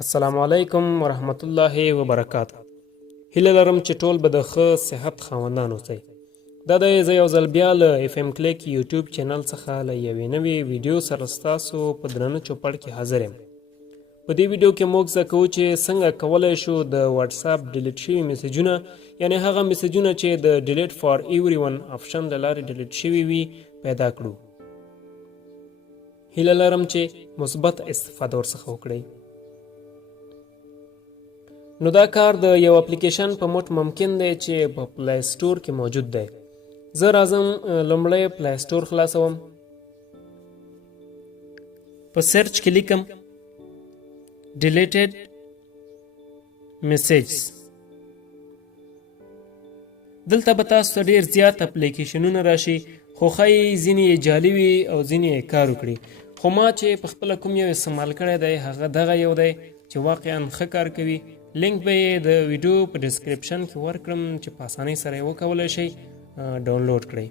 السلام علیکم ورحمت الله وبرکاته. هیله لرم چې ټول به د ښه صحت خاوندان اوسئ. دا دی زه یو ځل بیا له اف ام کلیک یوټیوب چینل څخه له یوې نوې ویډیو سره ستاسو په درانه چوپړ کې حاضر یم. په دې ویډیو کې موږ زده کوو چې څنګه کولی شو د واتساپ ډیلیټ شوي میسیجونه، یعنې هغه میسیجونه چې د ډیلیټ فار ایوری ون آپشن له لارې ډیلیټ شوي وي پیدا کړو. هیله لرم چې مثبت استفاده ورڅخه وکړئ. نو دا کار د یو اپلیکیشن په مټ ممکن دی چې په پلی سټور کې موجود دی. زه راځم لومړی پلی سټور خلاصوم، په سرچ کې لیکم ډیلیټډ میسیجز. دلته به تاسو ته ډیر زیات اپلیکیشنونه راشي، خو ښایي ځینې یې جعلي وي او ځینې یې کار وکړي. خو ما چې په خپله کوم یو استعمال کړی دی هغه دغه یو دی چې واقعا ښه کار کوي. لینک به یې د ویډیو په ډسکریپشن کې ورکړم چې په اسانۍ سره یې وکولی شئ ډاونلوډ کړئ.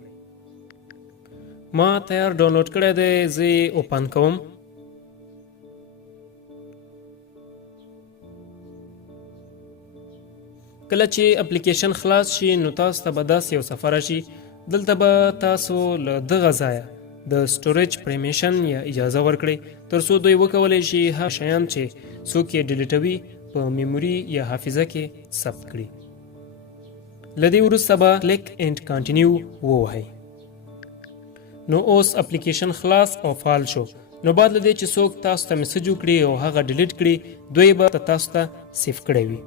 ما تیار ډاونلوډ کړی دی، زه یې اوپن کوم. کله چې اپلیکیشن خلاص شي نو تاسو ته به داسې یو صفحه راشي. دلته به تاسو له دغه ځایه د سټوریج پرمیشن یا اجازه ورکړئ تر څو دوی وکولی شي هغه شیان چې څوک یې ډیلیټوي په میموري یا حافظه کې ثبت کړي. له دې وروسته به کلیک اینډ کانټینیو ووهئ. نو اوس اپلیکیشن خلاص او فعال شو. نو بعد له دې چې څوک تاسو ته میسج وکړي او هغه ډیلیټ کړي دوی به تاسو ته سیف کړی وي.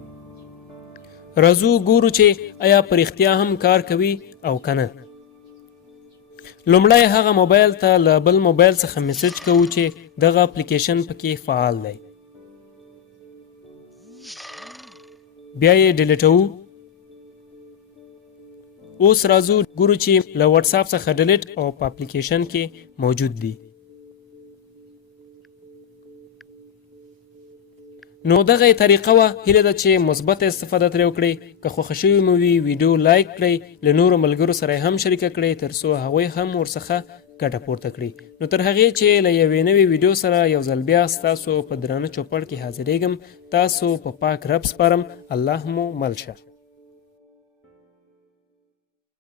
راځو ګورو چې آیا په رښتیا هم کار کوي او که نه. لومړی هغه موبایل ته له بل موبایل څخه میسج کوو چې دغه اپلیکیشن پکې فعال دی. بیا یې ډیلیټوو. اوس راځو ګورو چې له واتساپ څخه ډیلیټ او په اپلیکیشن کې موجود دی. نو دغه طریقه وه. هیله ده چې مثبت استفاده ترې وکړئ. که خوښه شوي مو وي ویډیو لایک کړئ، له نورو ملګرو سره یې هم شریکه کړئ تر څو هغوی هم ورڅخه ګټه پورته کړي. نو تر هغې چې له یوې نوې ویډیو سره یو ځل بیا ستاسو په درانه چوپړ کې حاضرېږم، تاسو په پاک رب سپارم. الله مو مل شه.